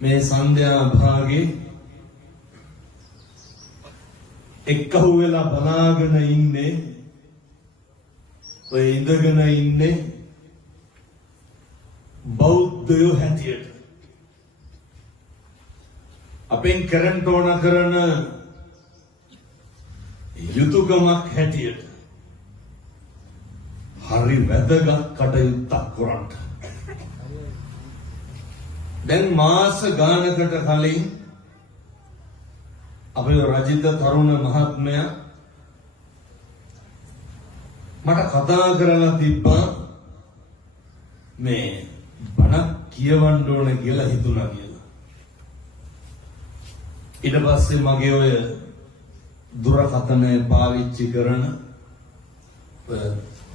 මේ සන්ධ්‍යා භාගේ එක්කහුව වෙලා බලාගෙන ඉන්නේ ඔය ඉඳගෙන ඉන්නේ බෞද්ධයෝ හැටියට අපෙන් කරන්න ඕන කරන යුතුයකමක් හැටියට හරි වැදගත් කටයුත්තක් කරන්න. දැන් මාස ගානකට කලින් අපේ රජිත තරුණ මහත්මයා මට කතා කරලා තිබ්බා මේ බණක් කියවන්න ඕන කියලා හිතුණා කියලා. ඊට පස්සේ මගේ ඔය දුරකථනය පාවිච්චි කරන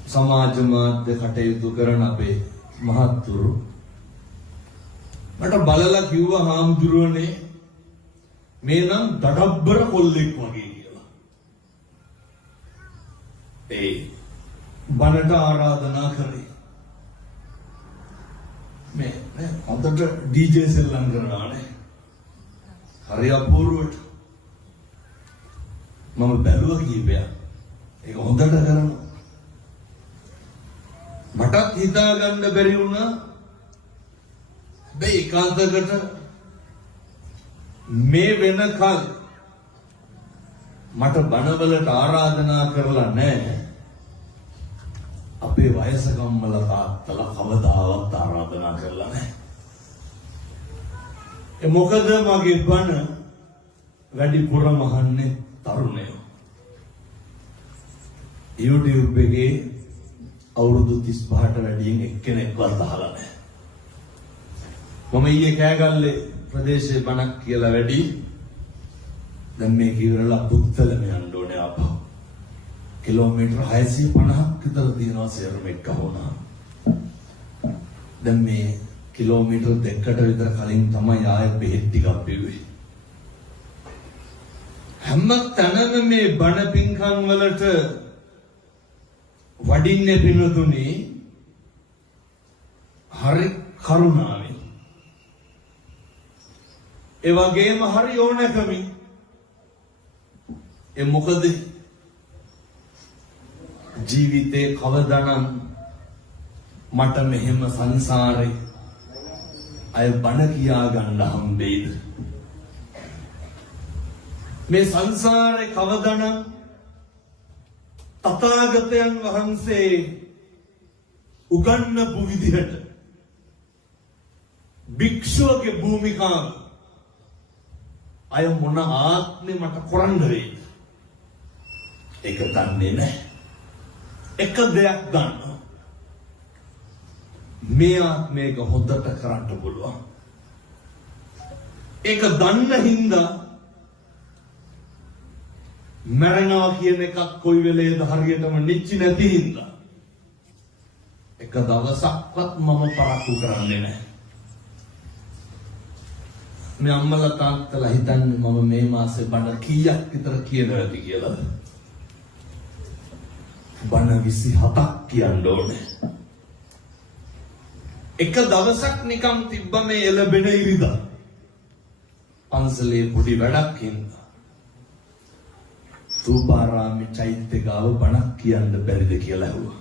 සමාජ මාධ්‍ය කටයුතු කරන අපේ මහත්තුරු මට බලලා කිව්වා හාමුදුරුවනේ මේ නම් දඩබ්බර කොල්ලෙක් වගේ කියලා. ඒ බණට ආරාධනා කරේ. මේ හොඳට ඩීජේ සෙල්ලම් කරනවා නේ. හරි අපූර්වට. මම බැලුවා කීපයක්. ඒක හොඳට කරනවා. මටත් හිතා ගන්න බැරි වුණා. හැබැයි ඒකාන්තකට මේ වෙනකල් මට බණවලට ආරාධනා කරලා නැහැ. අපේ වයසකම්මල තාත්තලා කවදාවත් ආරාධනා කරලා නැහැ. ඒ මොකද මගේ බණ වැඩිපුර මහන්නේ තරුණයෝ. YouTube එකේ අවුරුදු 35ට වැඩියෙන් එක්කෙනෙක්වත් අහලා නැහැ. මම ඊයේ කෑගල්ලේ ප්‍රදේශයේ බණක් කියලා වැඩි. දැන් මේ කිවරලා පුත්තලම යන්න ඕනේ ආපහු. කිලෝමීටර් 650ක් විතර තියෙනවා සේරම එක වුණා. දැන් මේ කිලෝමීටර් 2කට විතර කලින් තමයි ආයෙ බෙහෙත් ටිකක් බිව්වේ. හැම තැනම මේ බණ පින්කම් වලට වඩින්නේ පිනතුනේ හරි කරුණාවෙන්. ඒ වගේම හරි ඕනකමින්. ඒ මොකද ජීවිතේ කවදානම් මට මෙහෙම සංසාරේ අය බණ කියා ගන්න හම්බෙයිද? මේ සංසාරේ කවදානම් තථාගතයන් වහන්සේ උගන්වපු විදිහට භික්ෂුවගේ භූමිකාව අය මොන ආත්මේ මට කරන්න වෙයිද? ඒක දන්නේ නැහැ. එක දෙයක් ගන්නවා. මේ ආත්මයක හොදට කරන්න පුළුවන්. ඒක දන්න හින්දා මරණවා කියන එකක් කොයි වෙලේද හරියටම නිච්චි නැති හින්දා එක දවසක්වත් මම පරක්කු කරන්නේ නැහැ. මේ අම්මලා තාත්තලා හිතන්නේ මම මේ මාසේ බණ කීයක් විතර කියනවාද කියලා. බණ 27ක් කියන්න ඕනේ. එක දවසක් නිකම් තිබ්බ මේ එළබෙන ඉරිදා. පන්සලේ පොඩි වැඩක් හින්දා. තූපාරාමේ චෛත්‍ය ගාව බණක් කියන්න බැරිද කියලා ඇහුවා.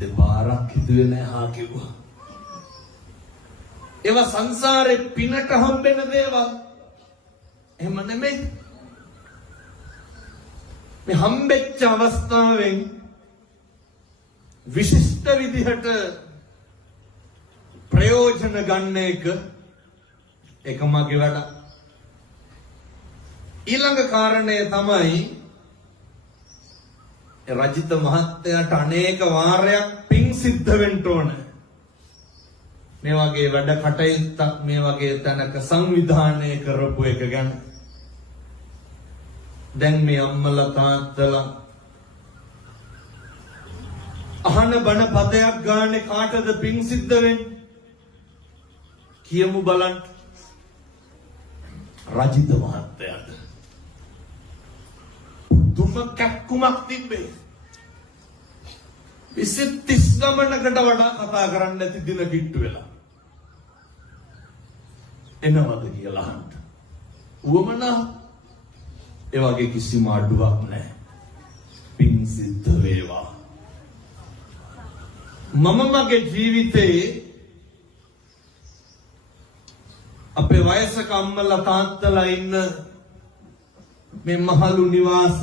දෙපාරක් හිතුවේ නැහැ හා කිව්වා. ඒවා සංසාරේ පිනට හම්බෙන දේවල්. එහෙම නෙමෙයි. මේ හම්බෙච්ච අවස්ථාවෙන් විශිෂ්ට විදිහට ප්‍රයෝජන ගන්න එක මගේ වැඩ. ඊළඟ කාරණය තමයි රජිත මහත්තයාට අනේක වාරයක් පිං සිද්ධ වෙන්න ඕන. මේ වගේ වැඩ කටයුත්තක් මේ වගේ තැනක සංවිධානය කරපු එක ගැන. දැන් මේ අම්මලා තාත්තලා අහන බණ පදයක් ගානේ කාටද පිං සිද්ධ වෙන්නේ? කියමු බලන්න. රජිත මහත්තයාට. දුම කැක්කුමක් තිබ්බේ. 20-30 ගමනකට වඩා කතා කරන්න ඇති දින කිට්ටු වෙලා. එනවද කියලා අහන්න. උවමනා ඒ වගේ කිසිම අඩුවක් නැහැ. පින් සිද්ධ වේවා. මම මගේ ජීවිතේ අපේ වයසක අම්මලා තාත්තලා ඉන්න මේ මහලු නිවාස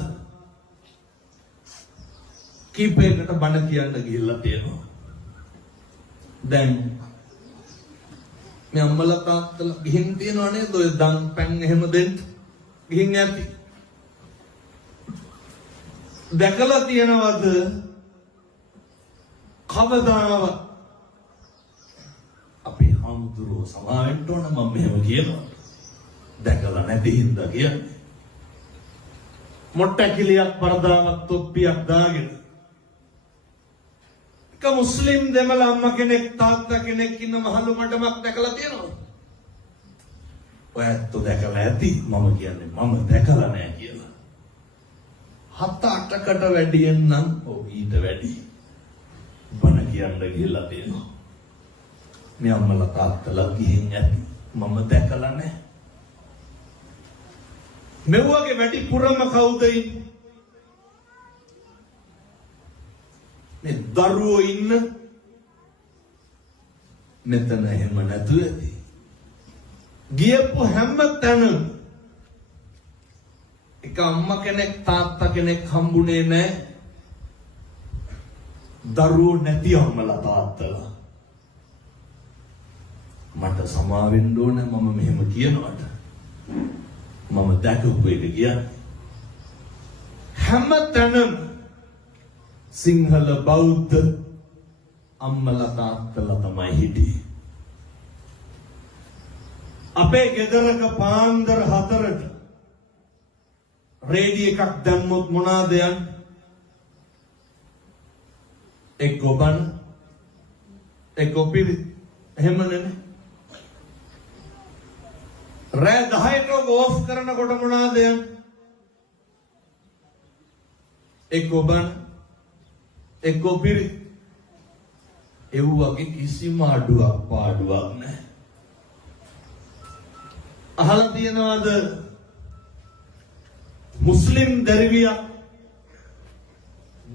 කීපයකට බණ කියන්න ගිහිල්ලා තියෙනවා. දැන් මේ අම්මලා තාත්තලා ගිහින් තියනවා නේද ඔය දන් පැන් එහෙම දෙන්න ගිහින් ඇති. දැකලා තියනවද කවදාවත් අපේ හාමුදුරුවෝ සමාවෙන්න ඕන මම මෙහෙම කියනවා. දැකලා නැති හින්දා කියන්නේ. මොට්ටකිලියක් පරදාවක් තොප්පියක් දාගෙන එක මුස්ලිම් දෙමළ අම්මා කෙනෙක් තාත්තා කෙනෙක් ඉන්න මහලු මඩමක් දැකලා තියෙනවද? ඔයත් දැකලා ඇති. මම කියන්නේ මම දැකලා නැහැ කියලා. 7-8කට වැඩියෙන් නම් ඊට වැඩි බණ කියන්න ගිහිල්ලා තියෙනවා. මේ අම්මලා තාත්තලා ගිහින් ඇති. මම දැකලා නැහැ. මෙව්වගේ වැඩිපුරම කවුද ඉන්නේ? මේ දරුවෝ ඉන්න මෙතන එහෙම නැතුව ඇති. ගියපු හැම තැනම එක අම්මා කෙනෙක් තාත්තා කෙනෙක් හම්බුනේ නැහැ. දරුවෝ නැති අම්මලා තාත්තලා. මට සමාවෙන්න ඕන මම මෙහෙම කියනවාට. මම දැකපු එක කියන්නේ. හැම තැනම සිංහල බෞද්ධ අම්මලා තාත්තලා තමයි හිටියේ. අපේ ගෙදරක පාන්දර 4ට රේඩියෝ එකක් දැම්මොත් මොනවාද යන්නේ? එක්ක බණ එක්ක පිරිත් එහෙම නෙමෙයි. රෑ 10ට ඕෆ් කරනකොට මොනවාද යන්නේ? එක්ක බණ එක්ක පිරිත්. ඒ වගේ කිසිම අඩුවක් පාඩුවක් නැහැ. අහලා තියෙනවද මුස්ලිම් දරුවියා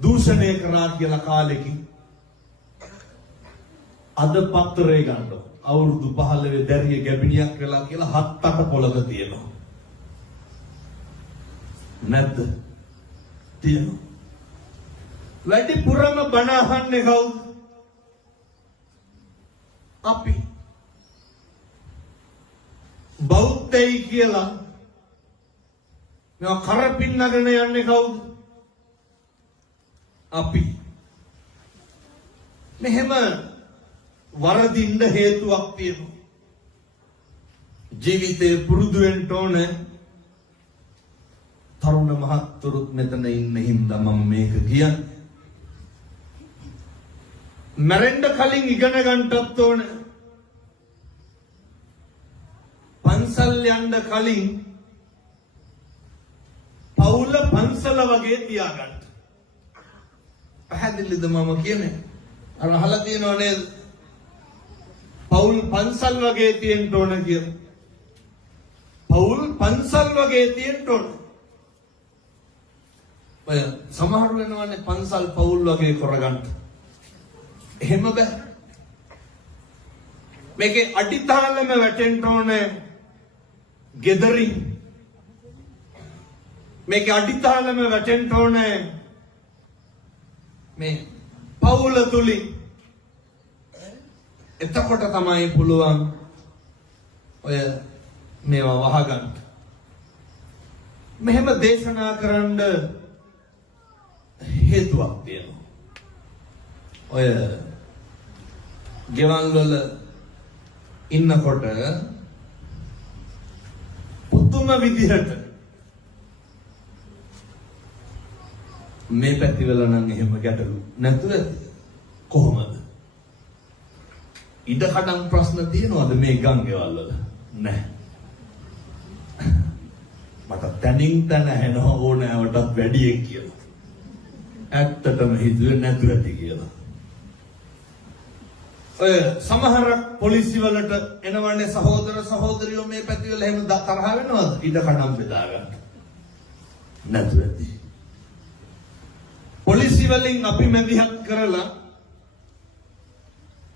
දූෂණය කරා කියලා කාලෙකින්? අද පත්තරේ ගන්න අවුරුදු 15 දැරිය ගැබිනියක් වෙලා කියලා 7-8 පොළක තියෙනවා. නැද්ද? තියෙනවා. වැඩිපුරම බණ අහන්නේ කවුද? අපි. බෞද්ධයි කියලා මේවා කරපින්නගෙන යන්නේ කවුද? අපි. මෙහෙම වරදින්න හේතුවක් තියෙනවා. ජීවිතේ පුරුදු වෙන්න ඕනේ. තරුණ මහත්තුරුත් මෙතන ඉන්න හින්දා මම මේක කියන්නේ. මැරෙන්න කලින් ඉගෙන ගන්නටත් ඕනේ. පන්සල් යන්න කලින් පවුල පන්සල වගේ තියාගන්න. පැහැදිලිද මම කියන්නේ? අර අහලා තියෙනව නේද? පවුල් පන්සල් වගේ තියෙන්න ඕන කියලා. පවුල් පන්සල් වගේ තියෙන්න ඕන. ඔය සමහර වෙනවනේ පන්සල් පවුල් වගේ කරගන්න. එහෙම බෑ. මේකේ අඩිතාලම වැටෙන්න ඕනේ ගෙදරින්. මේකේ අඩිතාලම වැටෙන්න ඕනේ මේ පවුල තුලින්. එතකොට තමයි පුළුවන් ඔය මේවා වහගන්න. මෙහෙම දේශනා කරන්න හේතුවක් තියෙනවා. ඔය ගෙවල් වල ඉන්නකොට පුදුම විදිහට මේ පැතිවල නම් එහෙම ගැටලු නැතුව කොහොමද? ඉඩකඩම් ප්‍රශ්න තියෙනවද මේ ගංගෙවල් වල? නැහැ. මට තනින් තන හැන ඕනෑවටත් වැඩියෙන් කියලා. ඇත්තටම හිතුවේ නැතුව ඇති කියලා. ඔය සමහර පොලිසිය වලට එනවන්නේ සහෝදර සහෝදරියෝ මේ පැතිවල එහෙම තරහ වෙනවද? ඉඩ කඩම් බෙදා ගන්න. නැතු ඇති. පොලිසිය වලින් අපි මැදිහත් කරලා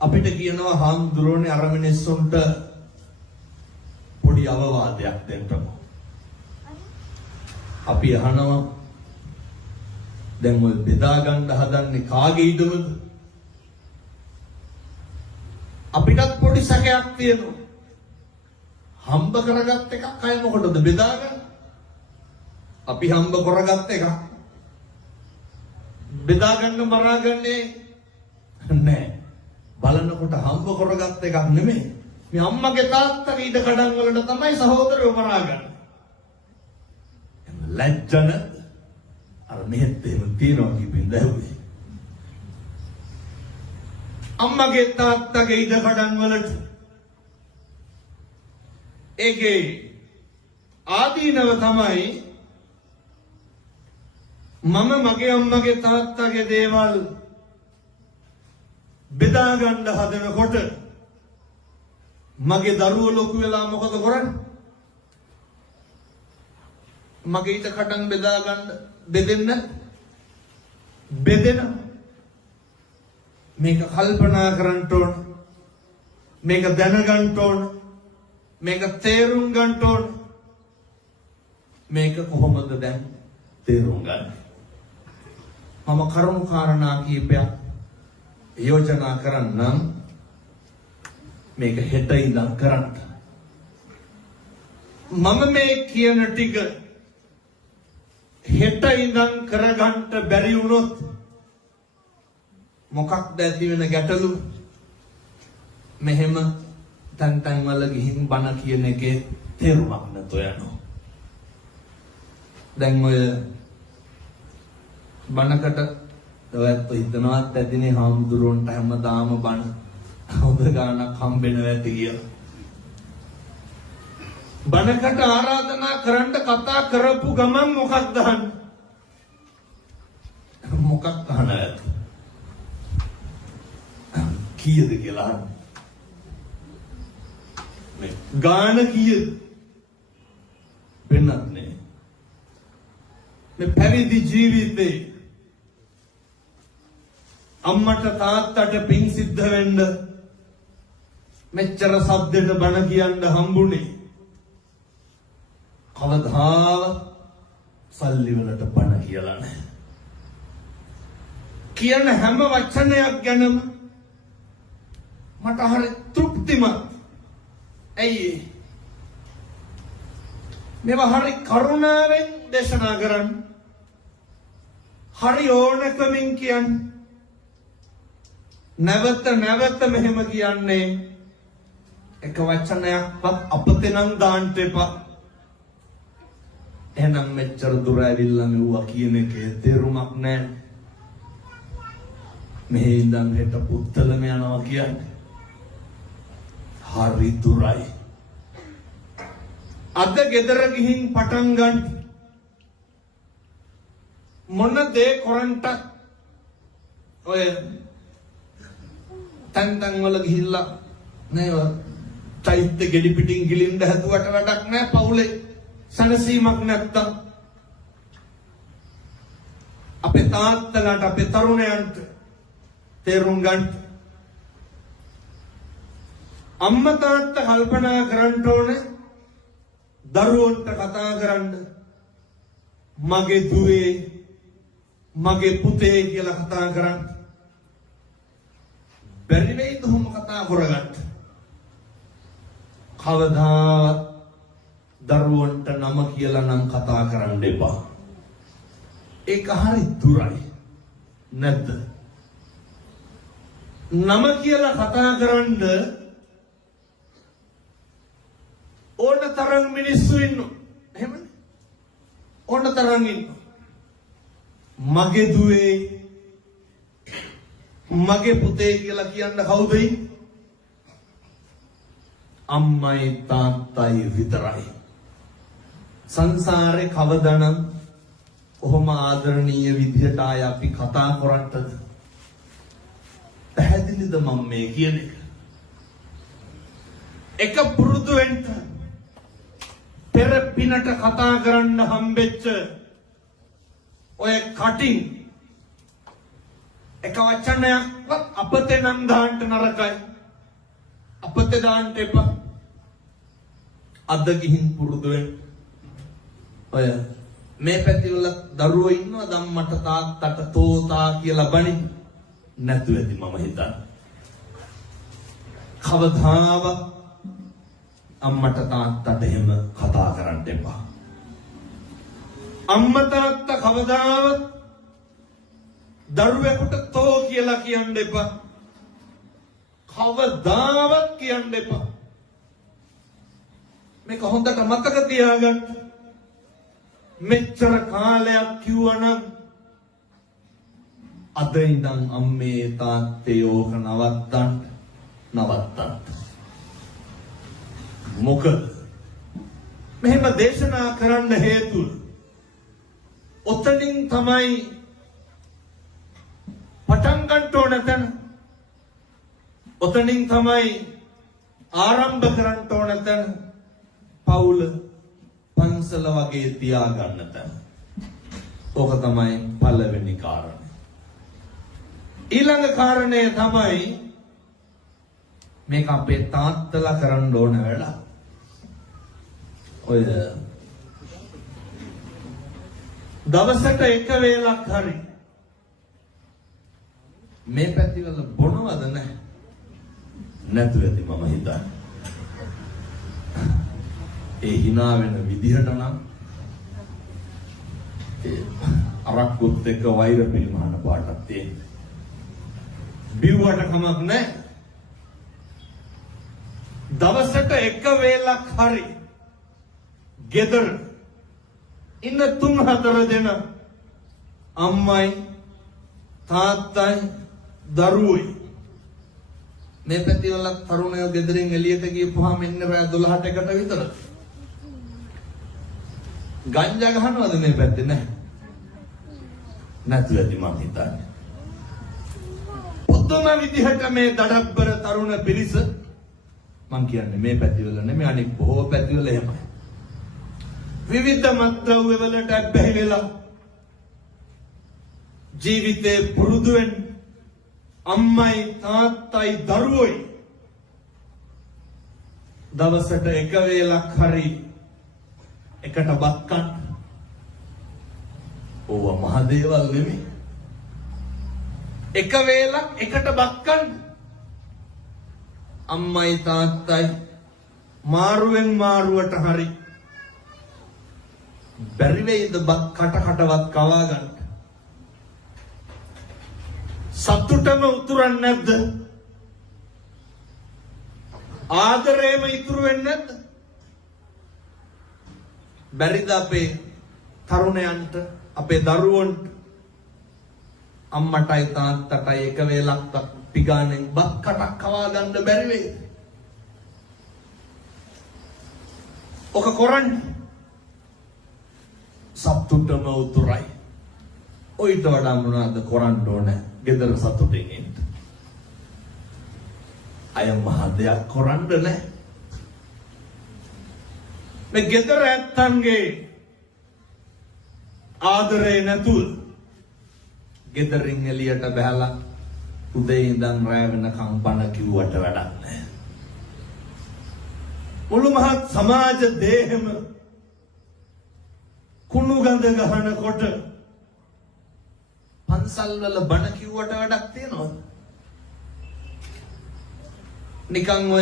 අපිට කියනවා හාමුදුරුවනේ අර මිනිස්සුන්ට පොඩි අවවාදයක් දෙන්න. අපි අහනවා දැන් ඔය බෙදා ගන්න හදන්නේ කාගේ ඉඩමද? අපිටත් පොඩි සැකයක් තියෙනවා. හම්බ කරගත් එකක් අය මොකටද බෙදාගන්නේ? අපි හම්බ කරගත් එකක් බෙදාගන්න මරාගන්නේ නැහැ. බලනකොට හම්බ කරගත් එකක් නෙමෙයි. මේ අම්මගේ තාත්තගේ ඉඩ කඩන් වලට තමයි සහෝදරයෝ මරාගන්නේ. ලැජ්ජන අර මෙහෙත් එහෙම තියනවා කිපින් දැහුවේ. අම්මගේ තාත්තගේ ඉඩ කඩන් වලට ඒකේ ආදීනව තමයි මම මගේ අම්මගේ තාත්තගේ දේවල් බෙදා ගන්න හදනකොට මගේ දරුවෝ ලොකු වෙලා මොකද කරන්නේ? මගේ ඉඩ කඩන් බෙදා ගන්න බෙදෙන මේක කල්පනා කරන්න ඕන, මේක දැනගන්න ඕන, මේක තේරුම් ගන්න ඕන. මේක කොහොමද දැන් තේරුම් ගන්න? මම කරුණු කාරණා කීපයක් යෝජනා කරන්නම්. මේක හෙට ඉඳන් කරන්න. මම මේ කියන ටික හෙට ඉඳන් කරගන්න බැරි වුණොත් මොකක්ද ඇති වෙන ගැටලු? මෙහෙම තන් වල ගිහින් බණ කියන එකේ තේරුමක් නැතෝ යනවා. දැන් ඔය බණකට ඔයත් හිතනවත් ඇතිනේ හාමුදුරුවන්ට හැමදාම බණ හොඳ ගානක් හම්බෙනවා ඇති කියලා. බණකට ආරාධනා කරන්න කතා කරපු ගමන් මොකක්ද අහන්නේ? මොකක් අහනවද? කීයද කියලා අහන්නේ. මේ ගාන කීයද? වෙනත් නේ. මේ පැවිදි ජීවිතේ අම්මට තාත්තට පින් සිද්ධ වෙන්න මෙච්චර සද්දෙට බණ කියන්න හම්බුනේ. කවදාවත් සල්ලි වලට බණ කියලා නැහැ. කියන හැම වචනයක් ගැනම මට හරි තෘප්තිමත්. ඇයි? මේවා හරි කරුණාවෙන් දේශනා කරන්න. හරි ඕනකමින් කියන්නේ. නැවත මෙහෙම කියන්නේ එක වචනයක්වත් අපතේ නම් දාන්න එපා. එහෙනම් මෙච්චර දුර ඇවිල්ලා මෙව්වා කියන එකේ තේරුමක් නැහැ. මෙහෙ ඉඳන් හෙට පුත්තලම යනවා කියන්නේ හරි දුරයි. අද ගෙදර ගිහින් පටන් ගන්න මොන දේ කරන්ට ඔය තන් වල ගිහිල්ලා නේද චෛත්‍ය ගෙඩි පිටින් ගිලින්න හැදුවට වැඩක් නැහැ. පවුලේ සනසීමක් නැත්තම් අපේ තාත්තලාට අපේ තරුණයන්ට තේරුම් ගන්න. අම්මා තාත්තා කල්පනා කරන්න ඕනේ දරුවන්ට කතා කරන්න. මගේ දුවේ මගේ පුතේ කියලා කතා කරන්න. බැරි වෙයිද ඔහොම කතා කරගන්න? කවදාවත් දරුවන්ට නම කියලා නම් කතා කරන්න එපා. ඒක හරි දුරයි නැද්ද? නම කියලා කතා කරන්න ඕන තරම් මිනිස්සු ඉන්නවා. එහෙමනේ. ඕන තරම් ඉන්නවා. මගේ දුවේ මගේ පුතේ කියලා කියන්න කවුද ඉන්නේ? අම්මයි තාත්තයි විතරයි. සංසාරේ කවදානම් කොහොම ආදරණීය විදිහට ආය අපි කතා කරන්නද? පැහැදිලිද මම මේ කියන එක පුරුදු වෙන්න පෙර පිනට කතා කරන්න හම්බෙච්ච ඔය කටින් එක වචනයක්වත් අපතේ නම් දාන්න නරකයි අපතේ දාන්න එපා අද ගිහින් පුරුදු වෙන්න ඔය මේ පැතිවල දරුවෝ ඉන්නවා ධම්මට තාත්තට තෝතා කියලා බණින් නැතු ඇති මම හිතන්නේ කවදාවත් අම්මට තාත්තට එහෙම කතා කරන්න එපා අම්මා තාත්තා කවදාවත් දරුවෙකුට තෝ කියලා කියන්න එපා කවදාවත් කියන්න එපා මේක හොඳට මතක තියාගන්න මෙච්චර කාලයක් කිව්වනම් අද ඉඳන් අම්මේ තාත්තේ ඕක නවත්තන්න මොකද මෙහෙම දේශනා කරන්න හේතුව ඔතනින් තමයි පටන් ගන්න ඕන තැන ඔතනින් තමයි ආරම්භ කරන්න ඕන තැන පවුල පන්සල වගේ තියාගන්න තැන ඕක තමයි පළවෙනි කාරණය ඊළඟ කාරණය තමයි මේක අපේ තාත්තලා කරන්න ඕන වැඩ ඔය දවසට එක වේලක් හරි මේ පැතිවල බොනවද නැතු ඇති මම හිතන්නේ ඒ hina වෙන විදිහට නම් ඒ අරක්කුත් එක්ක වෛර පිළිමහන පාටක් තියෙන බිව්වට කමක් නැහැ දවසට එක වේලක් හරි ගෙදර ඉන්න 3-4 දෙනා අම්මයි තාත්තයි දරුවෝයි මේ පැතිවල තරුණයෝ ගෙදරින් එළියට ගියපුවාම ඉන්නේ රෑ 12ට එකට විතර ගංජා ගහනවද මේ පැත්තේ නැතු ඇති මම හිතන්නේ පුදුම විදිහට මේ දඩබ්බර තරුණ පිරිස මම කියන්නේ මේ පැතිවල නෙමෙයි අනිත් බොහෝ පැතිවල එහෙමයි විවිධ මත්ද්‍රව්‍ය වලට බැහැ වෙලා ජීවිතේ පුරුදු වෙන අම්මයි තාත්තයි දරුවෝයි දවසට එක වේලක් හරි එකට බත් කන්න ඕවා මහ දේවල් නෙමෙයි එක වේලක් එකට බත් කන්න අම්මයි තාත්තයි මාරුවෙන් මාරුවට හරි බැරි වේද බත් කටවත් කවා ගන්න සතුටම උතුරන්නේ නැද්ද ආදරේම ඉතුරු වෙන්නේ නැද්ද බැරිද අපේ තරුණයන්ට අපේ දරුවන්ට අම්මටයි තාත්තටයි එක වේලක් පිගානෙන් බත් කටක් කවා ගන්න බැරි වේද ඔක කරන්නේ සතුටම උතුරයි ඔයිට වඩා මොනවද කරන්න ඕනේ ගෙදර සතුටින් ඉන්න අය මහ දෙයක් කරන්න නැහැ මේ ගෙදර ඇත්තන්ගේ ආදරේ නැතුව ගෙදරින් එළියට බහලා උදේ ඉඳන් රැ වෙනකම් බණ කිව්වට වැඩක් නැහැ මුළු මහත් සමාජ දේහෙම කුණු ගඳ ගහනකොට පන්සල් වල බණ කිව්වට වැඩක් තියනවද නිකන්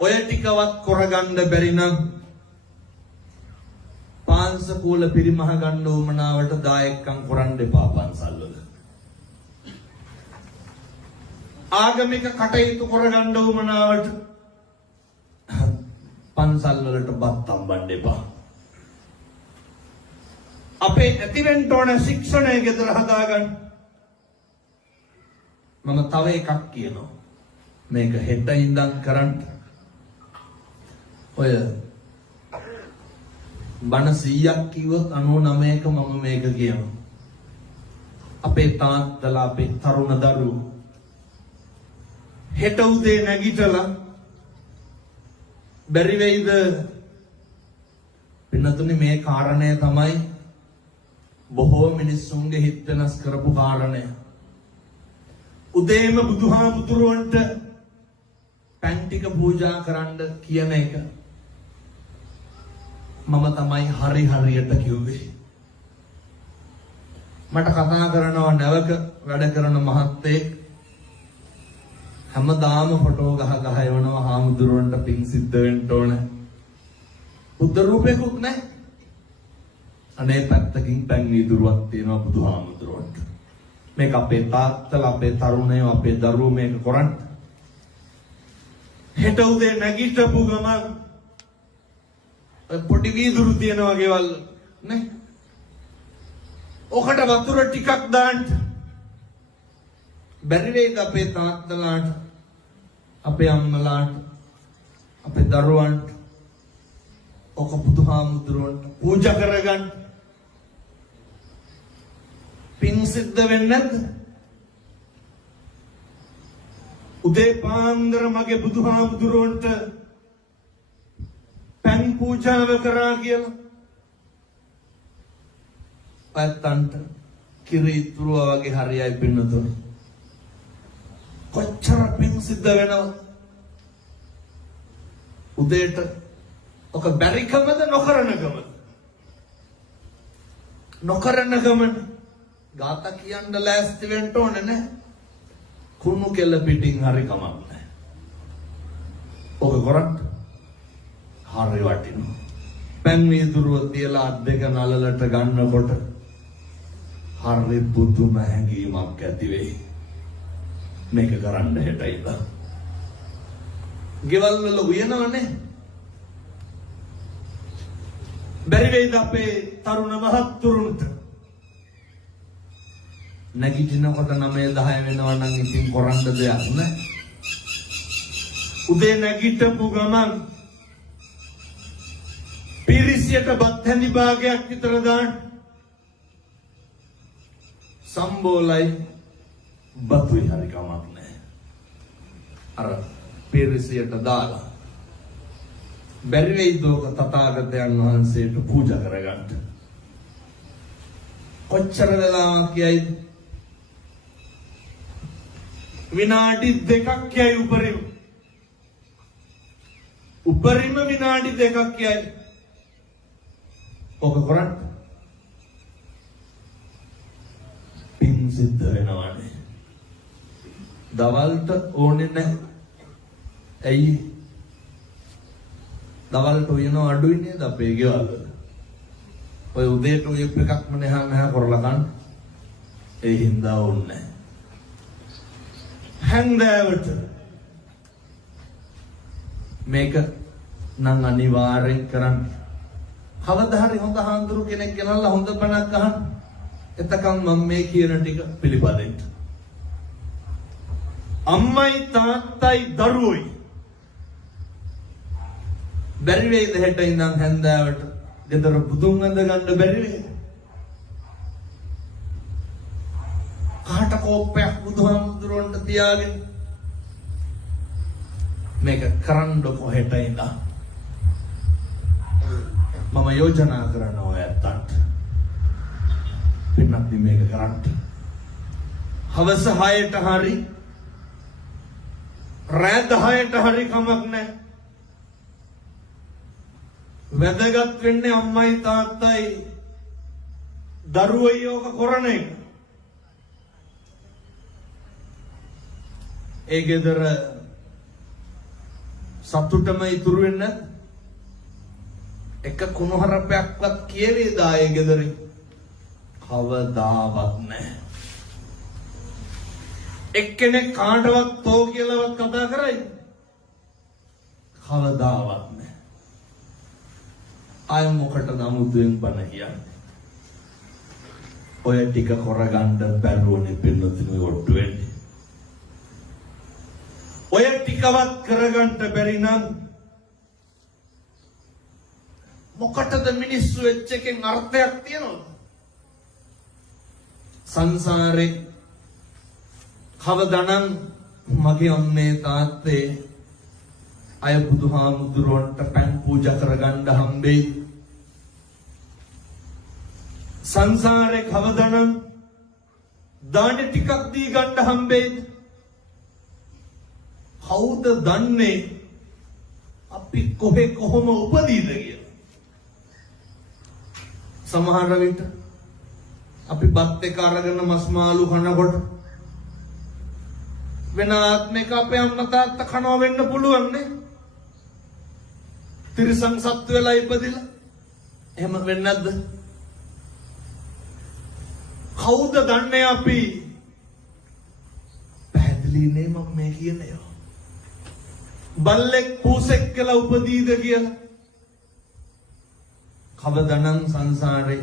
ඔය ටිකවත් කරගන්න බැරි නම් පාන්සකූල පිරිමහ ගන්න උමනාවට දායකම් කරන්න එපා පන්සල් වල ආගමික කටයුතු කරගන්න උමනාවට පන්සල් වලට බත් අම්බන්න එපා අපේ ඇතිවෙන්න ඕන ශික්ෂණය ගෙදර හදාගන්න මම තව එකක් කියනවා මේක හෙට ඉඳන් කරන්න ඔය බණ 100ක් කිව්වොත් 99ක මම මේක කියනවා අපේ තාත්තලා අපේ තරුණ දරුවෝ හෙට උදේ නැගිටලා බැරි වෙයිද පින්නතුනේ මේ කාරණය තමයි බොහෝ මිනිස්සුන්ගේ හිත වෙනස් කරපු කාරණය. උදේම බුදුහාමුදුරුවන්ට පෑන් ටික පූජා කරන්න කියන එක මම තමයි හරියට කිව්වේ. මට කතා කරනවා නැවක වැඩ කරන මහත්තයෙක් හැමදාම ෆොටෝ ගහ එවනවා හාමුදුරුවන්ට පිං සිද්ධ වෙන්න ඕන. බුද්ධ රූපයකුත් නැහැ. අනේ පැත්තකින් පෑන් වීදුරුවක් තියෙනවා බුදුහාමුදුරුවන්ට. මේක අපේ තාත්තලා අපේ තරුණයෝ අපේ දරුවෝ මේක කරන්නේ. හෙට උදේ නැගිටපු ගමන් පොඩි වීදුරු තියෙනවා ගෙවල් නේ. ඔකට වතුර ටිකක් දාන්න. බැරි වේද අපේ තාත්තලාට අපේ අම්මලාට අපේ දරුවන්ට ඔක බුදුහාමුදුරුවන්ට පූජා කරගන්න. පින් සිද්ධ වෙන්නේ නැද්ද? උදේ පාන්දර මගේ බුදුහාමුදුරුවන්ට පෑන් පූජාව කරා කියලා පැත්තන්ට කිරිතුරුව වගේ හරියයි පින්නතුනේ. කොච්චර පින් සිද්ධ වෙනවද? උදේට ඔක බැරිකමද නොකරනකමද? නොකරනකම ගාත කියන්න ලෑස්ති වෙන්න ඕනේ නැහැ. කුණු කෙල පිටින් හරි කමක් නැහැ. ඔක කරත් හරි වටිනවා. පෑන් වීදුරුව තියලා අත් දෙක නලලට ගන්නකොට හරි පුදුම හැඟීමක් ඇති වෙයි. මේක කරන්න හෙටයිද? ගෙවල් වල උයනවනේ. බැරි වෙයිද අපේ තරුණ මහත්තුරුන්ට? නැගිටිනකොට 9-10 වෙනවා නම් ඉතින් කරන්න දෙයක් නෑ. උදේ නැගිටපු ගමන් පිරිසියට බත් හැඳි භාගයක් විතර දාන්න. සම්බෝලයි බතුයි හරි කමක් නෑ. අර පිරිසියට දාලා බැරි වෙයිද ඔක තථාගතයන් වහන්සේට පූජා කරගන්න? කොච්චර වෙලාවක් යයිද? විනාඩි 2ක් යයි උපරිම. උපරිම විනාඩි 2ක් යයි. ඔක කරන්න පින් සිද්ධ වෙනවනේ. දවල්ට ඕනේ නැහැ. ඇයි? දවල්ට උයන අඩුයි නේද අපේ ගෙවල් වල. ඔය උදේට උයප් එකක්ම නැහැ කරලා ගන්න. ඒ හින්දා ඕනේ. හැන්දෑවට මේක නම් අනිවාර්යෙන් කරන්න. කවදා හරි හොඳ හාමුදුරු කෙනෙක් ගෙනල්ලා හොඳ බණක් අහන්න. එතකන් මම මේ කියන ටික පිළිපදින්න. අම්මයි තාත්තයි දරුවෝයි බැරි වේද හෙට ඉඳන් හැන්දෑවට ගෙදර බුදුන් වඳ ගන්න බැරි වේද? කාට කෝපයක් බුදුහාමුදුරන්ට තියාගෙන මේක කරන්න කොහෙට ඉඳන් මම යෝජනා කරනවා ඔයත්තන්ට පින්නත් මේක කරන්න. හවස 6ට හරි රෑ 10ට හරි කමක් නැහැ. වැදගත් වෙන්නේ අම්මයි තාත්තයි දරුවෝ යෝක කරන එක. ඒ ගෙදර සතුටම ඉතුරු වෙන්නේ එක කුණුහරුපයක්වත් කියවේද ආයේ ගෙදරින්? කවදාවත් නැහැ. එක්කෙනෙක් කාටවත් තෝ කියලාවත් කතා කරයි? කවදාවත් නැහැ. ආය මොකටද අමුතුවෙන් බන කියන්නේ? ඔය ටික කරගන්න බැරුවනේ පින්නතුනේ ඔට්ටු වෙන්නේ. ඔය ටිකවත් කරගන්න බැරි නම් මොකටද මිනිස්සු වෙච්ච එකෙන් අර්ථයක් තියනවද? සංසාරේ කවදානම් මගේ අම්මේ තාත්තේ අය බුදුහාමුදුරුවන්ට පැන් පූජා කරගන්න හම්බෙයි. සංසාරේ කවදනම් දාන ටිකක් දී ගන්න හම්බෙයි. කවුද දන්නේ අපි කොහේ කොහොම උපදීද කියලා? සමහර විට අපි බත් එක අරගෙන මස් මාළු කනකොට වෙන ආත්මික අපේ අම්මා තාත්තා කනවා වෙන්න පුළුවන් නේ. තිරිසන් සත්තු වෙලා ඉපදිලා එහෙම වෙන්නේ නැද්ද? කවුද දන්නේ අපි පැහැදිලි නේ මම මේ කියන්නේ. බල්ලෙක් පූසෙක් කියලා උපදීද කියලා? කවදනම් සංසාරේ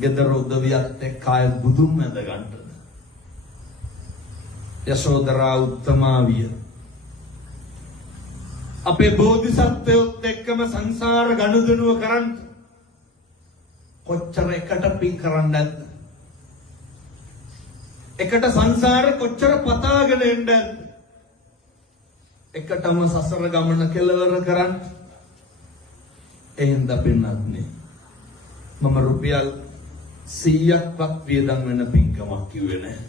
ගෙදර උදවියත් එක්ක ආය බුදුන් මැද ගන්නද? යශෝදරා උත්තමාවිය අපේ බෝධිසත්වයොත් එක්කම සංසාර ගනුදෙනුව කරන්න කොච්චර එකට පින් කරන්නද? එකට සංසාරේ කොච්චර පතාගෙන එන්නද? එකටම සසර ගමන කෙලවර කරන්න. එහෙනම් පින්නත් නේ මම රුපියල් 100ක්වත් වියදම් වෙන පින්කමක් කිව්වේ නැහැ.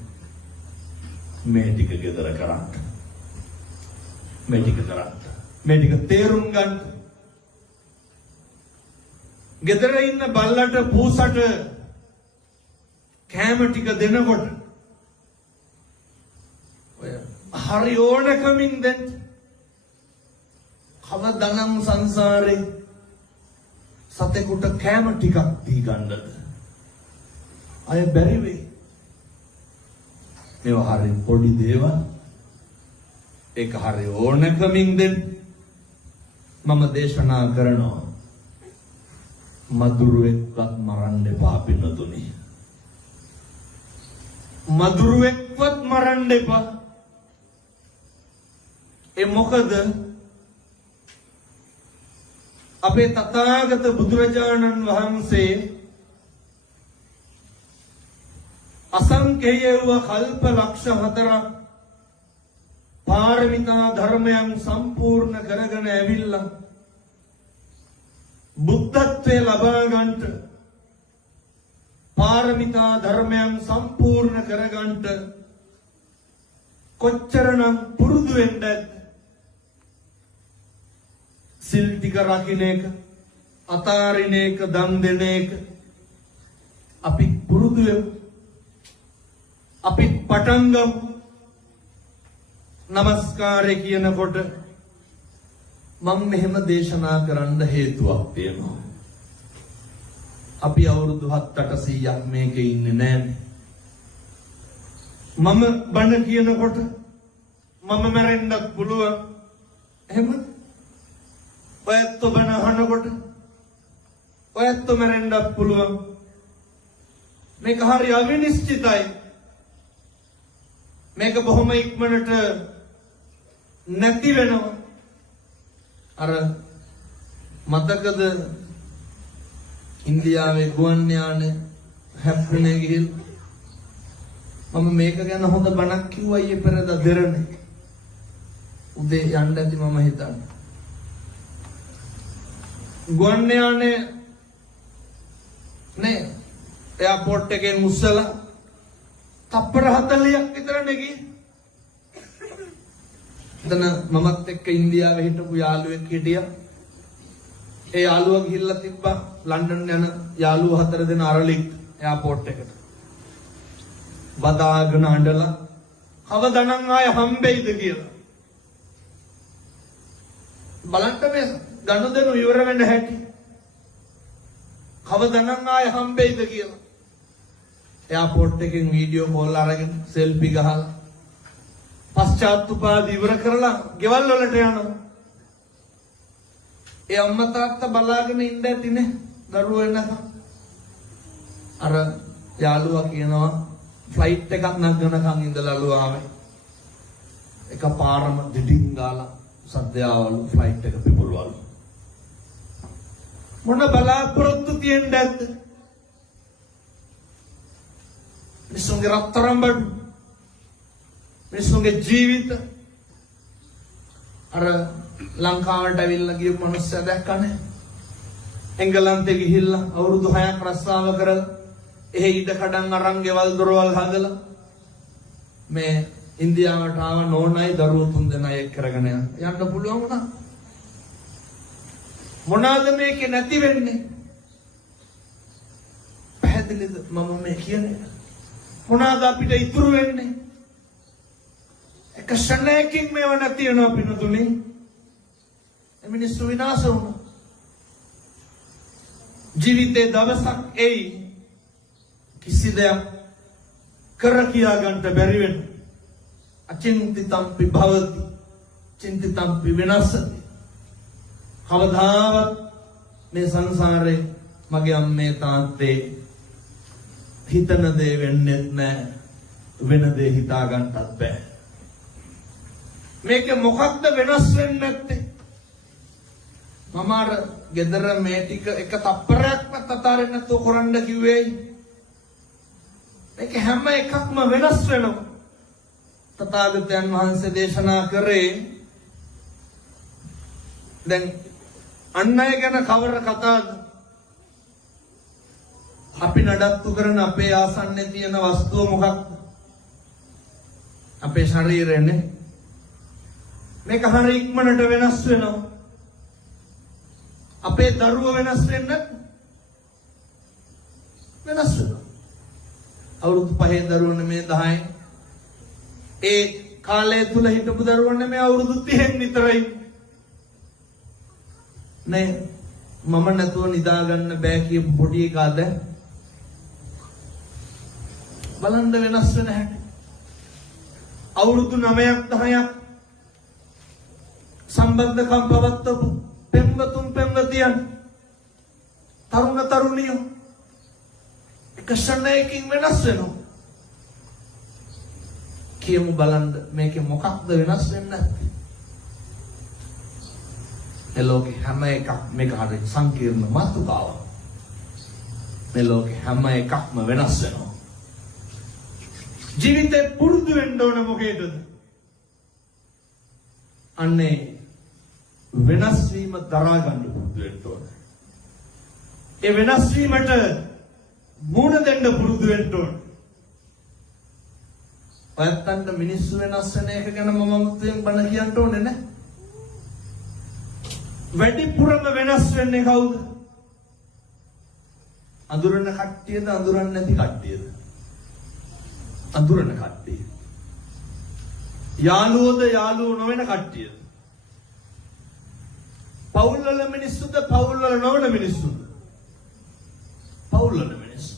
මේ ටික ගෙදර කරන්න. මේ ටික තේරුම් ගන්න. ගෙදර ඉන්න බල්ලට පූසට කෑම ටික දෙනකොට ඔය හරි ඕනකමින් දෙන්න. කවදනම් සංසාරේ සතෙකුට කෑම ටිකක් දී ගන්නද? අය බැරි වෙයි. මේවා හරි පොඩි දේවල්. ඒක හරි ඕනකමින් දෙන්න. මම දේශනා කරනවා මදුරුවෙක්වත් මරන්න එපා පින්නතුනි. මදුරුවෙක්වත් මරන්න එපා. ඒ මොකද අපේ තථාගත බුදුරජාණන් වහන්සේ අසංඛේය වූ කල්ප ලක්ෂ 4ක් පාරමිතා ධර්මයන් සම්පූර්ණ කරගෙන ඇවිල්ලා බුද්ධත්වයේ ලබා ගන්නට පාරමිතා ධර්මයන් සම්පූර්ණ කර ගන්නට කොච්චරනම් පුරුදු වෙන්නද? සිල් ටික රකින්න එක, අතාරින එක, දන් දෙන එක අපි පුරුදු වෙමු. අපි පටන් ගමු. නමස්කාරය කියනකොට මම මෙහෙම දේශනා කරන්න හේතුවක් තියෙනවා. අපි අවුරුදු 7-800ක් මේකේ ඉන්නේ නැන්නේ. මම බණ කියනකොට මම මැරෙන්නත් පුළුවන්. එහෙම ඔයත් බණ අහනකොට ඔයත් මැරෙන්නත් පුළුවන්. මේක හරි අවිනිශ්චිතයි. මේක බොහොම ඉක්මනට නැති වෙනවා. අර මතකද ඉන්දියාවේ ගුවන් යාන හැප්පුණේ ගිහිල්ලා මම මේක ගැන හොඳ බණක් කිව්වා ඊයේ පෙරේදා දෙරනේ. උදේ යන්න ඇති මම හිතන්නේ. ගුවන් යානේ නේ එයාපෝට් එකෙන් උස්සලා තප්පර 40ක් විතර නෙගී. එතන මමත් එක්ක ඉන්දියාවේ හිටපු යාළුවෙක් හිටියා. ඒ යාළුවා ගිහිල්ලා තිබ්බා ලන්ඩන් යන යාළුවෝ 4 දෙනා අරලික් එයාපෝට් එකට. බදාගෙන අඬලා කවදනම් ආය හම්බෙයිද කියලා. බලන්න මේ ගනුදෙනු ඉවර වෙන්න හැටි. කවදනම් ආය හම්බෙයිද කියලා. එයාපෝට් එකෙන් වීඩියෝ කෝල් අරගෙන සෙල්ෆි ගහලා පශ්චාත්තුපාද ඉවර කරලා ගෙවල් වලට යනවා. ඒ අම්මා තාත්තා බලාගෙන ඉන්න ඇතිනේ දරුවෝ එනකම්. අර යාළුවා කියනවා ෆ්ලයිට් එකක් නැගනකම් ඉඳලාලු ආවේ. එකපාරම දිඩින් ගාලා සද්දයාවලු ෆ්ලයිට් එක පිපුරුවලු. මොන බලාපොරොත්තු තියෙන්නද? මිනිස්සුන්ගේ රත්තරන් බඩු මිනිස්සුන්ගේ ජීවිත අර ලංකාවට ඇවිල්ලා ගිය මිනිස්සු දැක්කනේ එංගලන්තේ ගිහිල්ලා අවුරුදු 6ක් රස්සාව කරලා එහෙ ඉඩ කඩන් අරන් ගෙවල් දොරවල් හදලා මේ ඉන්දියාවට ආව නෝනයි දරුවෝ 3 දෙනා එක් කරගෙන යන්න පුළුවන් වුණා. මොනවාද මේකේ නැති වෙන්නේ? පැහැදිලිද මම මේ කියන්නේ? මොනවාද අපිට ඉතුරු වෙන්නේ? එක ශරණයකින් මේව නැති වෙනවා පිටුතුනේ. මිනිස්සු විනාශ වුණා. ජීවිතේ දවසක් එයි කිසි දෙයක් කර කියා ගන්නට බැරි වෙන අචින්තිතම්පි භවති චින්තිතම්පි විනාශති. කවදාවත් මේ සංසාරේ මගේ අම්මේ තාත්තේ හිතන දේ වෙන්නේ නැහැ, වෙන දේ හිතා ගන්නත් බෑ. මේක මොකක්ද වෙනස් වෙන්නේ නැත්තේ? මම අර ගෙදර මේ ටික එක තප්පරයක්වත් අතාරින්න නැතුව කරන්න කිව්වේ. මේක හැම එකක්ම වෙනස් වෙනවා. තථාගතයන් වහන්සේ දේශනා කරේ දැන් අන් අය ගැන කවර කතාවද? අපි නඩත්තු කරන අපේ ආසන්නයේ තියෙන වස්තුව මොකක්ද? අපේ ශරීරයනේ. මේක හරිය ඉක්මනට වෙනස් වෙනවා. අපේ දරුවෝ වෙනස් වෙන්න වෙනස් වෙනවා. අවුරුදු 5 දරුවෝ නෙමේ 10. ඒ කාලය තුල හිටපු දරුවෝ නෙමේ අවුරුදු 30න් විතරයි. නේ මම නැතුව නිදා ගන්න බෑ කියපු පොඩි එකාද බලන්න වෙනස් වෙන හැටි. අවුරුදු 9ක් 10ක් සම්බන්ධකම් පවත්වපු පෙම්වතුන් පෙම්වතියන් තරුණ තරුණියෝ එක ශරණයකින් වෙනස් වෙනවා. කියමු බලන්න මේකේ මොකක්ද වෙනස් වෙන්නේ නැත්තේ? මේ ලෝකේ හැම එකක් මේක හරි සංකීර්ණ මාතෘකාවක්. මේ ලෝකේ හැම එකක්ම වෙනස් වෙනවා. ජීවිතේ පුරුදු වෙන්න ඕන මොකේද? අන්නේ වෙනස් වීම දරා ගන්න පුරුදු වෙන්න ඕන. ඒ වෙනස් වීමට මුණ දෙන්න පුරුදු වෙන්න ඕන. ඔයත්තන්ට මිනිස්සු වෙනස් වෙන එක ගැන මම මුතුයෙන් බණ කියන්න ඕනේ නැහැ. වැඩිපුරම වෙනස් වෙන්නේ කවුද? අඳුරන කට්ටියද අඳුරන්නේ නැති කට්ටියද? අඳුරන කට්ටිය. යාළුවෝද යාළුවෝ නොවන කට්ටියද? පවුල් වල මිනිස්සුද පවුල් වල නොවන මිනිස්සුද? පවුල් වල මිනිස්සු.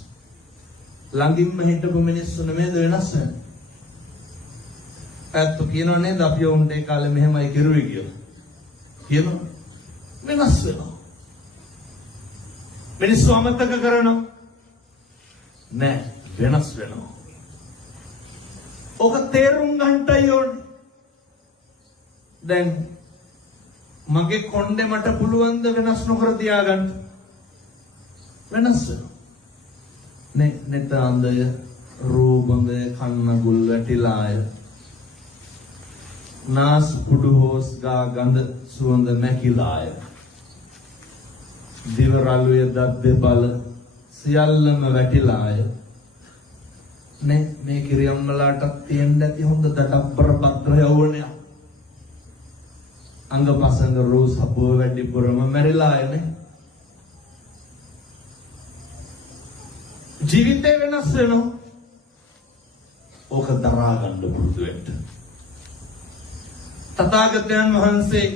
ළඟින්ම හිටපු මිනිස්සු නෙමෙයිද වෙනස් වෙන්නේ? ඇත්ත කියනෝ නේද අපි උන්ට ඒ කාලේ මෙහෙමයි කෙරුවේ කියලා. කියනවා වෙනස් වෙනවා. මිනිස්සු අමතක කරනවා නෑ වෙනස් වෙනවා. ඔක තේරුම් ගන්නටයි ඕනේ. දැන් මගේ කොණ්ඩේ මට පුළුවන් ද වෙනස් නොකර තියාගන්න? වෙනස් වෙනවා. නේ නෙතාන්දය රූපඳය කන්නගුල් වැටිලාය නාස් පුඩු හොස් ගා ගඳ සුවඳ මැකිලාය දිව රළුවේ දත් දෙපළ සියල්ලම වැටිලාය. නේ මේ කිරියම්මලාට තියෙන්න ඇති හොඳ දඩබ්බර පත්‍ර යවණය. අංගපසංග රෝස් හපුව වැඩිපුරම මැරිලායනේ. ජීවිතේ වෙනස් වෙනවා. ඕක දරා ගන්න පුරුදු වෙන්න. තථාගතයන් වහන්සේ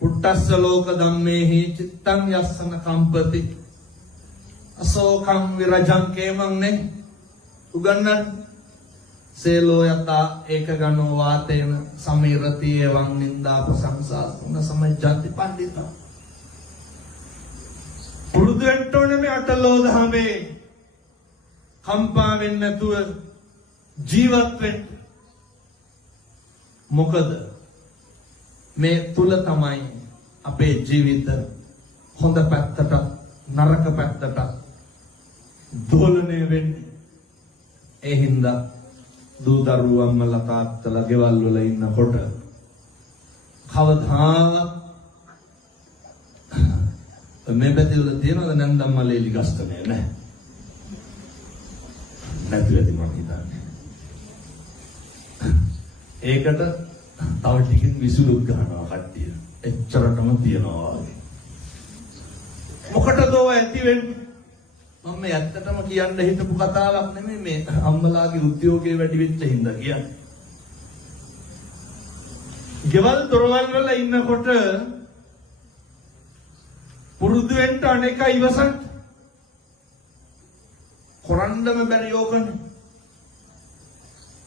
පුට්ටස්ස ලෝක ධම්මේහි චිත්තං යස්සන කම්පති අසෝකං විරජං කේමංනේ උගන්නන් සේලෝ යතා ඒක ගනෝ වාතේන සමීරති එවං නින්දා ප්‍රශංසා සුන සමජ්ජති පණ්ඩිතා. පුරුදු වෙන්න ඕනේ මේ අටලෝ දහමේ කම්පා වෙන්නේ නැතුව ජීවත් වෙන්න. මොකද මේ තුල තමයි අපේ ජීවිත හොඳ පැත්තට නරක පැත්තට දෝලණය වෙන්නේ. ඒ හින්දා දූ දරුවෝ අම්මලා තාත්තලා ගෙවල් වල ඉන්නකොට කවදාවත් මේ පැති වල තියෙනවද නැන්දම් මලේලි ගස්තනේ නැහැ. නැති වෙති මම හිතන්නේ. ඒකට තව ටිකකින් විසුලුත් ගන්නවා කට්ටිය. එච්චරටම තියනවා වගේ. මොකටද ඔය ඇති වෙන්නේ? මම මේ ඇත්තටම කියන්න හිතපු කතාවක් නෙමෙයි මේ අම්මලාගේ උද්‍යෝගයේ වැඩි වෙච්ච හින්දා කියන්නේ. ගෙවල් දොරවල් වල ඉන්නකොට පුරුදු වෙන්න අනේක ඉවසන් කරන්නම බැරි යෝකනේ.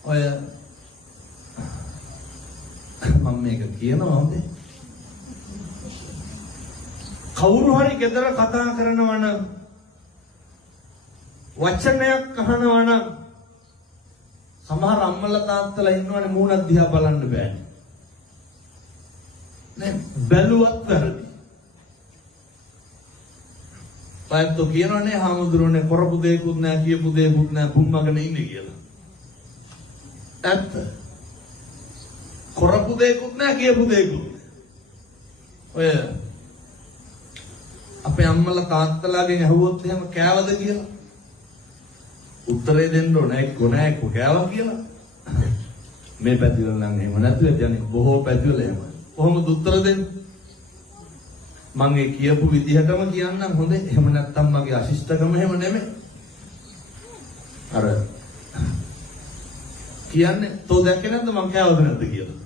ඔය මම මේක කියනවා හොඳේ. කවුරු හරි ගෙදර කතා කරනවා නම් වචනයක් අහනවා නම් සමහර අම්මලා තාත්තලා ඉන්නවනේ මූණ දිහා බලන්න බෑනේ. නේ බැලුවත් වැරදි. පායත් කියනනේ හාමුදුරනේ කරපු දෙයක්වත් නැහැ කියපු දෙයක්වත් නැහැ බුම්මගෙන ඉන්නේ කියලා. ඇත්ත. කරපු දෙයක්වත් නැහැ කියපු දෙයක්වත්. ඔය අපේ අම්මලා තාත්තලාගෙන් අහුවොත් එහෙම කෑවද කියලා උත්තරේ දෙන්න ඕනේ එක්ක නෑ එක්ක කෑවා කියලා. මේ පැතිවල නම් එහෙම නැතුව යන්නේ බොහෝ පැතිවල එහෙම. කොහොමද උත්තර දෙන්නේ? මම ඒ කියපු විදිහටම කියන්නම් හොඳේ. එහෙම නැත්තම් මගේ අශිෂ්ටකම එහෙම නෙමෙයි. අර කියන්නේ තෝ දැක්කේ නැද්ද මං කෑවද නැද්ද කියලා.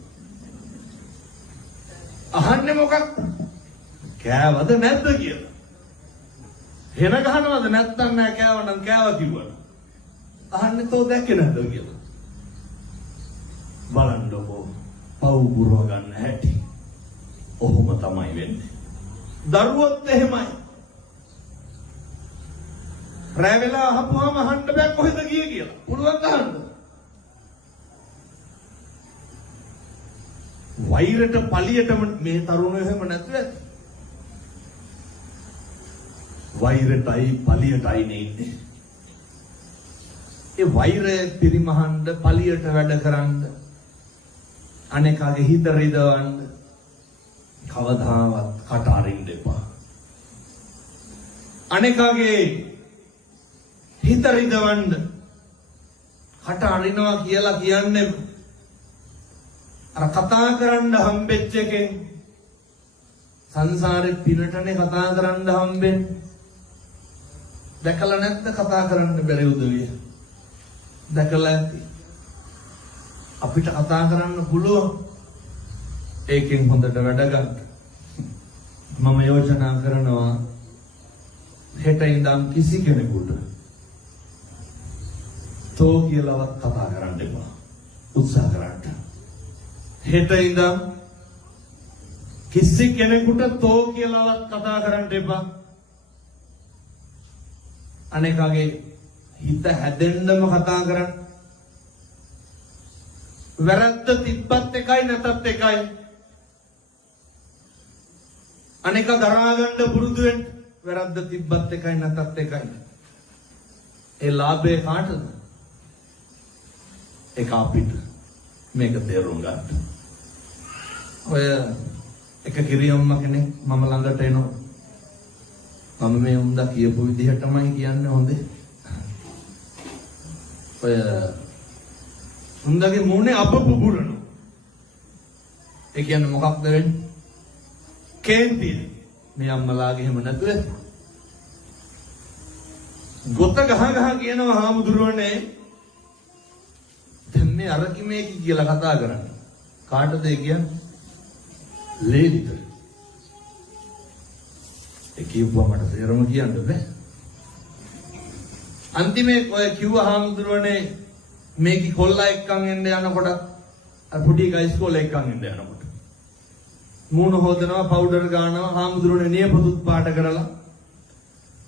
අහන්නේ මොකක්ද? කෑවද නැද්ද කියලා. හෙන ගහනවද නැත්තම් නෑ කෑවනම් කෑවා කිව්වනම්. අහන්නේ තෝ දැක්කේ නැද්ද කියලා. බලන්නකෝ පව් පුරව ගන්න හැටි. ඔහොම තමයි වෙන්නේ. දරුවොත් එහෙමයි. රැ වෙලා අහපුවාම අහන්න බෑ කොහෙද ගියේ කියලා. පුළුවන් අහන්න. වෛරට පලියටම මේ තරුණයෝ එහෙම නැතුව ඇති. වෛරටයි පලියටයි නෙන්නේ. ඒ වෛරය පිරිමහන්න පලියට වැඩ කරන්න අනේකගේ හිත රිදවන්න කවදාවත් කට අරින්න එපා. අනේකගේ හිත රිදවන්න කට අරිනවා කියලා කියන්නේ අර කතා කරන්න හම්බෙච්ච එකෙන් සංසාරේ පිනටනේ කතා කරන්න හම්බෙන්නේ. දැකලා නැත්ද කතා කරන්න බැරි උදවිය? දැකලා ඇති. අපිට කතා කරන්න පුළුවන්. ඒකෙන් හොඳට වැඩ ගන්න. මම යෝජනා කරනවා හෙට ඉඳන් කිසි කෙනෙකුට තෝ කියලාවත් කතා කරන්න එපා. උත්සාහ කරන්න. හෙට ඉඳන් කිසි කෙනෙකුට තෝ කියලාවත් කතා කරන්න එපා. අනේකගේ හිත හැදෙන්නම කතා කරන්න. වැරද්ද තිබ්බත් එකයි නැතත් එකයි. අනේක දරා ගන්න පුරුදු වෙන්න. වැරද්ද තිබ්බත් එකයි නැතත් එකයි. ඒ ලාභේ කාටද? ඒක අපිට. මේක තේරුම් ගන්න. ඔය එක කිරියම්ම කෙනෙක් මම ළඟට එනවා. මම මේ උන්දා කියපු විදිහටමයි කියන්නේ හොඳේ. ඔය උන්දාගේ මූණේ අප පුපුරනවා. ඒ කියන්නේ මොකක්ද වෙන්නේ? කේන්තිය. මේ අම්මලාගේ එහෙම නැතුව ගොත ගහ කියනවා හාමුදුරුවනේ දැන් මේ අරකි මේකි කියලා කතා කරන්නේ. කාටද ඒ කියන්නේ? ලේලිට. ඒ කිව්වා මට තේරම කියන්න බෑ. අන්තිමේ ඔය කිව්ව හාමුදුරුවනේ මේකි කොල්ලා එක්කන් එන්න යනකොට අර පුඩි ගයි ඉස්කෝලේ එක්කන් එන්න යනකොට මූණ හොදනවා පවුඩර් ගන්නවා හාමුදුරුවනේ නියපොතුත් පාට කරලා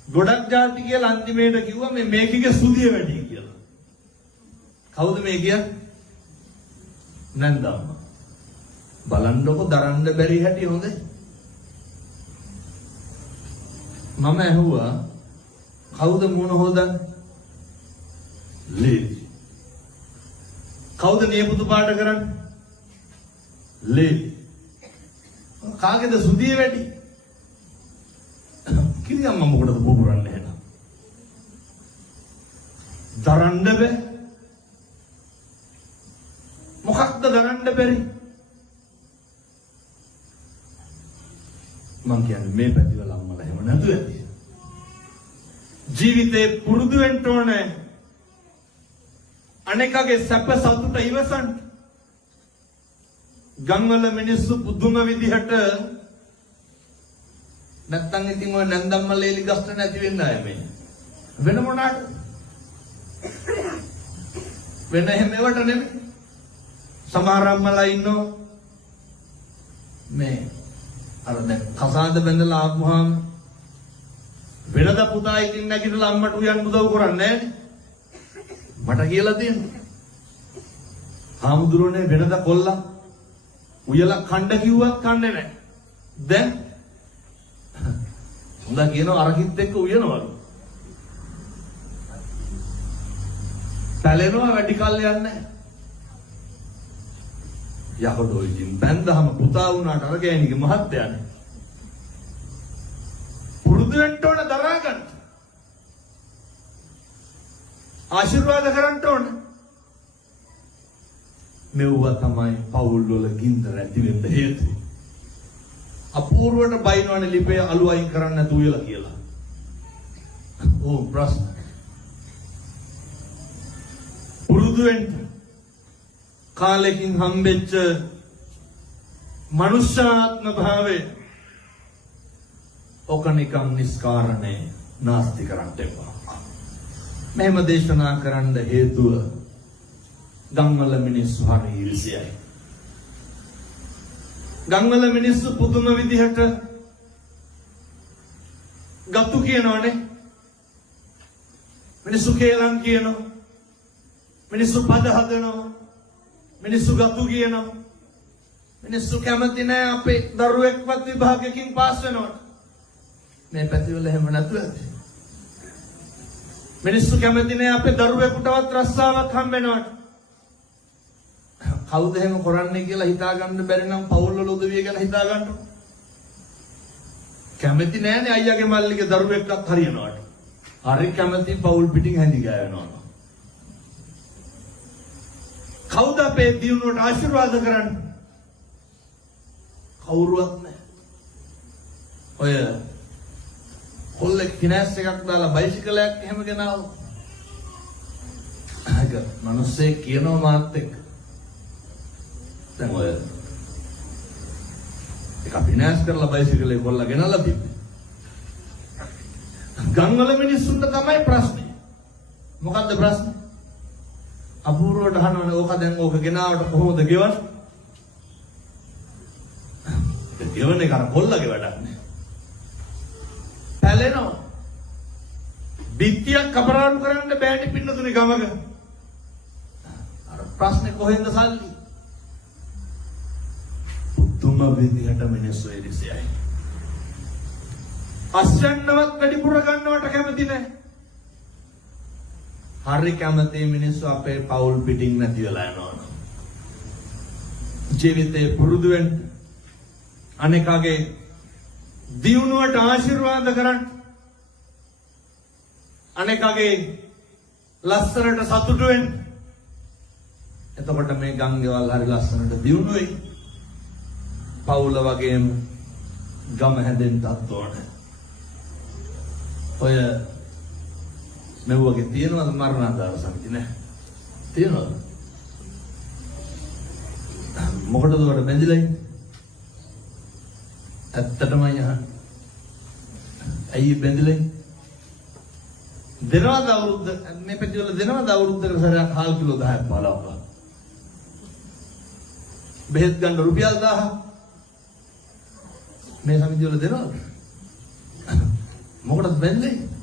ගොඩක් જાති කියලා අන්තිමේට කිව්වා මේ මේකිගේ සුදිය වැඩි කියලා. කවුද මේ කියන්නේ? නන්දම්ම. බලන්නකො දරන්න බැරි හැටි හොඳයි. මම ඇහුවා කවුද මූණ හොදන්නේ? ලේලි. කවුද නියපොතු පාට කරන්නේ? ලේ. කාගේද සුදිය වැඩි? කිරියම්ම මොකටද පුපුරන්නේ එහෙනම්? දරන්න බෑ. මොකක්ද දරන්න බැරි? මං කියන්නේ මේ පැතිවල අම්මලා එහෙම නැතුව ඇති. ජීවිතේ පුරුදු වෙන්න ඕනේ. අනේකගේ සැප සතුට ඉවසන්න. ගම්වල මිනිස්සු පුදුම විදිහට නැත්තම් ඉතින් ඔය නැන්දම්මල එලි ගස්ත නැති වෙන්න ආයේ මේ. වෙන මොනාට? වෙන එහෙම ඒවට නෙමෙයි. සමහර අම්මලා ඉන්නෝ මේ අර දැන් කසාද බැඳලා ආපුවාම වෙනද පුතා ඉතින් නැගිටලා අම්මට උයන් උදව් කරන්නේ නැහැ. මට කියලා තියෙනවා. හාමුදුරනේ වෙනද කොල්ලා උයලා කණ්ඩ කිව්වත් කන්නේ නැහැ. දැන් උන්ලා කියනවා අරකිත් එක්ක උයනවලු. පැලෙනවා වැඩි කල් යන්නේ නැහැ. යහොදෝ ඉතින් බැන්දහම පුතා වුණාට අර ගෑණිගේ මහත්තයානේ. පුරුදු වෙන්න ඕන දරා ගන්න. ආශිර්වාද කරන්න ඕන. මෙව්වා තමයි පවුල් වල ගින්දර ඇති වෙන්න හේතුව. අපූර්වට බයිනවනේ ලිපේ අලු අයින් කරන්න නැතුව කියලා කියලා. ඕ ප්‍රශ්න. පුරුදු වෙන්න කාලෙකින් හම්බෙච්ච මනුෂ්‍යාත්ම භාවය ඔක නිකම් නිස්කාරණේ නාස්ති කරන්න එපා. මෙහෙම දේශනා කරන්න හේතුව ගම්වල මිනිස්සු හරි ඉරිසියයි. ගම්වල මිනිස්සු පුදුම විදිහට ගතු කියනවනේ. මිනිස්සු කේලම් කියනවා. මිනිස්සු පද හදනවා. මිනිස්සු ගතු කියනවා. මිනිස්සු කැමති නෑ අපේ දරුවෙක්වත් විභාගයකින් පාස් වෙනවට. මේ පැතිවල එහෙම නැතුව ඇති. මිනිස්සු කැමති නෑ අපේ දරුවෙකුටවත් රස්සාවක් හම්බෙනවට. කවුද එහෙම කරන්නේ කියලා හිතා ගන්න බැරි නම් පවුල් වල උදවිය ගැන හිතා ගන්න. කැමති නෑනේ අයියාගේ මල්ලිගේ දරුවෙක්වත් හරියනවට. හරි කැමති පවුල් පිටින් හැඳි ගෑවෙනවා. කවුද අපේ දියුණුවට ආශිර්වාද කරන්නේ? කවුරුවත් නැහැ. ඔය කොල්ලෙක් ෆිනෑන්ස් එකක් දාලා බයිසිකලයක් එහෙම ගෙනාවොත් අග මිනිස්සේ කියනවා මාත් එක්ක. දැන් ඔය එක ෆිනෑන්ස් කරලා බයිසිකලේ කොල්ලා ගෙනල්ලා තිබ්බේ. ගම්වල මිනිස්සුන්ට තමයි ප්‍රශ්නේ. මොකද්ද ප්‍රශ්නේ? අපූර්වට අහනවනේ ඕක දැන් ඕක ගෙනාවට කොහොමද ගෙවන්නේ? ගෙවන්නේ කර කොල්ලගේ වැඩක් නේ. පැලෙනවා. බිත්තියක් කපරාණු කරන්න බෑනේ පින්නතුනේ ගමක. අර ප්‍රශ්නේ කොහෙන්ද සල්ලි? තුම විදිහට මිනිස්සු එරිසයයි. අස්සන්නවත් වැඩිපුර ගන්නවට කැමති නැහැ. හරි කැමති මිනිස්සු අපේ පවුල් පිටින් නැති වෙලා යනවා. ජීවිතේ පුරුදු වෙන්න අනේකගේ දියුණුවට ආශිර්වාද කරන්න. අනේකගේ ලස්සනට සතුටු වෙන්න. එතකොට මේ ගංගේවල් හරි ලස්සනට දියුණු වෙයි. පවුල වගේම ගම හැදෙන්නත් ඕනේ. ඔය මෙව්වගේ තියෙනවද මරණාධාර සමිති නැහැ? තියෙනවද? මොකටද උඩ බැඳිලා ඉන්නේ? ඇත්තටම යහන්. ඇයි බැඳිලා ඉන්නේ? දෙනවද අවුරුද්ද මේ පැතිවල දෙනවද අවුරුද්දකට සැරයක් හාල් කිලෝ 10ක් 15ක්? බෙහෙත් ගන්න රුපියල් 1000ක් මේ සමිතිය වල දෙනවද? මොකටද බැඳිලා ඉන්නේ?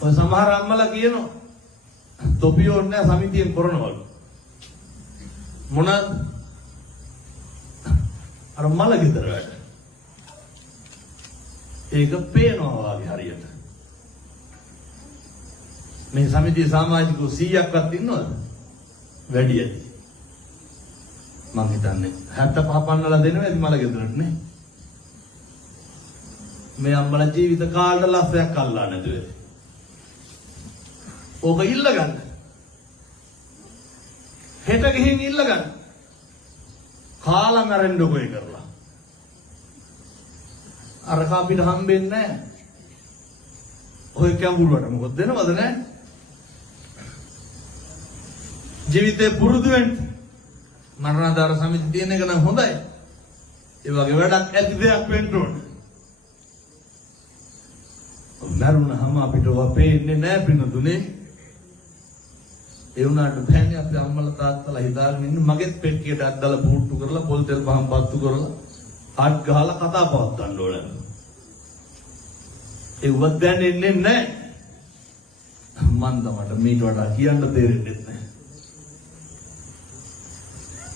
ඔය සමහර අම්මලා කියනවා තොපිය ඕනේ නැහැ සමිතියෙන් කරනවලු. මොනද? අර මල ගෙදර වැඩ. ඒක පේනවා වගේ හරියට. මේ සමිතිය සමාජිකව 100ක්වත් ඉන්නවද? වැඩි ඇති. මං හිතන්නේ 75 පන්නලා දෙනවා ඇති මල ගෙදරට නේ. මේ අම්මලා ජීවිත කාලෙට ලස්සයක් අල්ලා නැතුව. ඕක ඉල්ල ගන්න. හෙට ගිහින් ඉල්ල ගන්න. කාලා මැරෙන්න කොයි කරලා. අර කාපිට හම්බෙන්නේ නැහැ. ඔය කැඹුරුවට මොකද දෙනවද නැහැ? ජීවිතේ පුරුදු වෙන්න. මරණාධාර සමිති තියෙන එක නම් හොඳයි. ඒ වගේ වැඩක් ඇති දෙයක් වෙන්න ඕන. මරුණාම අපිට වපේන්නේ නැහැ පින්නතුනේ. ඒ වුණාට බෑනේ අපේ අම්මලා තාත්තලා හිතාගෙන ඉන්න මගෙත් පෙට්ටියට අද්දලා බූට්ටු කරලා පොල් තෙල් පහන් පත්තු කරලා ආත් ගහලා කතා පවත්වන්න ඕන. ඒ වත් දැනෙන්නේ නැහැ. මන් තමට මීට වඩා කියන්න තේරෙන්නේ නැහැ.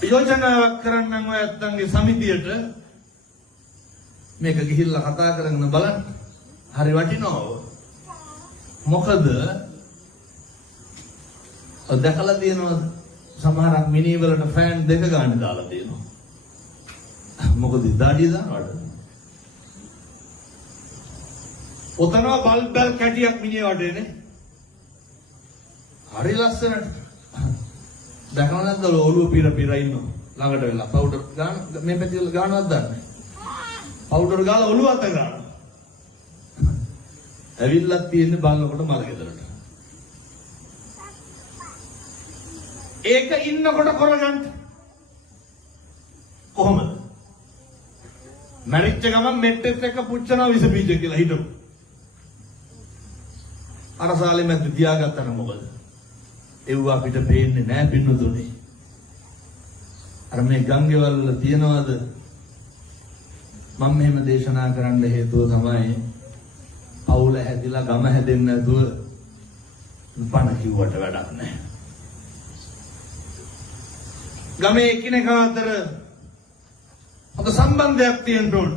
යෝජනාවක් කරන්නම් ඔය ඇත්තන්ගේ සමිතියට මේක ගිහිල්ලා කතා කරගෙන බලන්න. හරි වටිනවා. මොකද දැකලා තියෙනවද සමහරක් මිනි වලට ෆෑන් දෙක ගන්න දාලා තියෙනවා. මොකද දාඩිය දානවද? ඔතනවා බල්බ් බල් කැටියක් මිනිහ වටේනේ. හරි ලස්සනට. දැකලා නැද්ද ඔළුව පිර ඉන්නවා ළඟට වෙලා පවුඩර් ගන්න මේ පැති වල ගන්නවත් දන්නේ. පවුඩර් ගාලා ඔළුව අත ගන්නවා. ඇවිල්ලා තියෙන්නේ බලනකොට මල ගෙදරට. ඒක ඉන්නකොට කරගන්න කොහොමද? මැරිච්ච ගමන් මෙට්ටෙත් එක්ක පුච්චනවා විස බීජ කියලා හිතමු. අර සාලේ මැද තියාගත්තා මොකද? ඒව අපිට පේන්නේ නැහැ පින්නතුනේ. අර මේ ගංගේවල් වල තියනවාද? මම මෙහෙම දේශනා කරන්න හේතුව තමයි පවුල හැදිලා ගම හැදෙන්නේ නැතුව පණ කිව්වට වැඩක් නැහැ. ගමේ එකිනෙකා අතර හොඳ සම්බන්ධයක් තියෙන්න ඕන.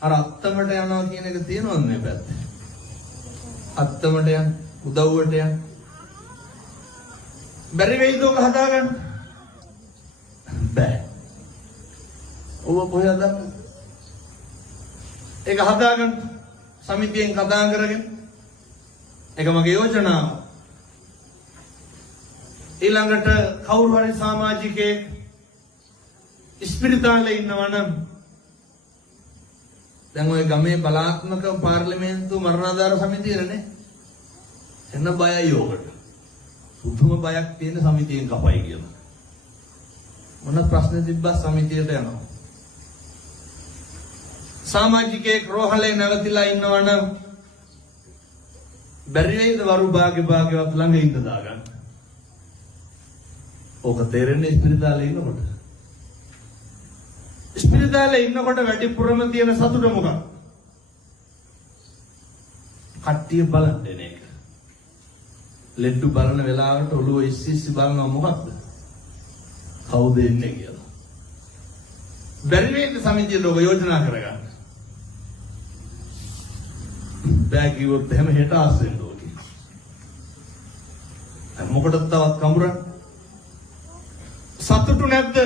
අර අත්තමට යනවා කියන එක තියෙනවද මේ පැත්තේ? අත්තමට යන උදව්වට යන බැරි වෙයිද ඔක හදාගන්න? බෑ. ඔව කොහෙද? ඒක හදාගන්න සමිතියෙන් කතා කරගෙන ඒක මගේ යෝජනාව. ඊළඟට කවුරු හරි සමාජිකයෙක් ඉස්පිරිතාලේ ඉන්නවා නම් දැන් ওই ගමේ බලාත්මක පාර්ලිමේන්තු මරණාධාර සමිතියනේ එන්න බයයි ඕකට. සුදුම බයක් තියෙන සමිතියෙන් කපයි කියලා. මොන ප්‍රශ්න තිබ්බා සමිතියට යනවා. සමාජිකයෙක් රෝහලේ නැවතිලා ඉන්නවා නම් බැරි වෙයිද වරු භාග්‍යවත් ළඟ ඉඳ දාගන්න. ඕක තේරෙන්නේ ඉස්පිරිතාලේ ඉන්නකොට. ඉස්පිරිතාලේ ඉන්නකොට වැඩිපුරම තියෙන සතුට මොකක්ද? කට්ටිය බලන් දෙන එක. ලෙඩ්ඩු බලන වෙලාවට ඔළුව ඉස්සි බලනවා මොකක්ද? කවුද එන්නේ කියලා. බැරි වේද සමිතිය ලෝක යෝජනා කරගන්න. බෑ කිව්වොත් එහෙම හෙට ආසෙන්න ඕකේ. මොකටද තවත් කඹරන්නේ? සතුටු නැද්ද?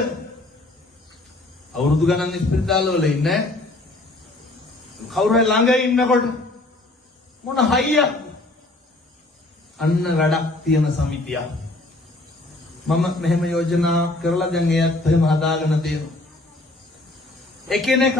අවුරුදු ගණන් ඉස්පිරිතාල වල ඉන්නේ කවුරු හරි ළඟ ඉන්නකොට මොන හයියක් අන්න වැඩක් තියෙන සමිතියක්. මම මෙහෙම යෝජනා කරලා දැන් ඒත් එහෙම හදාගෙන තියෙනවා. එකිනෙක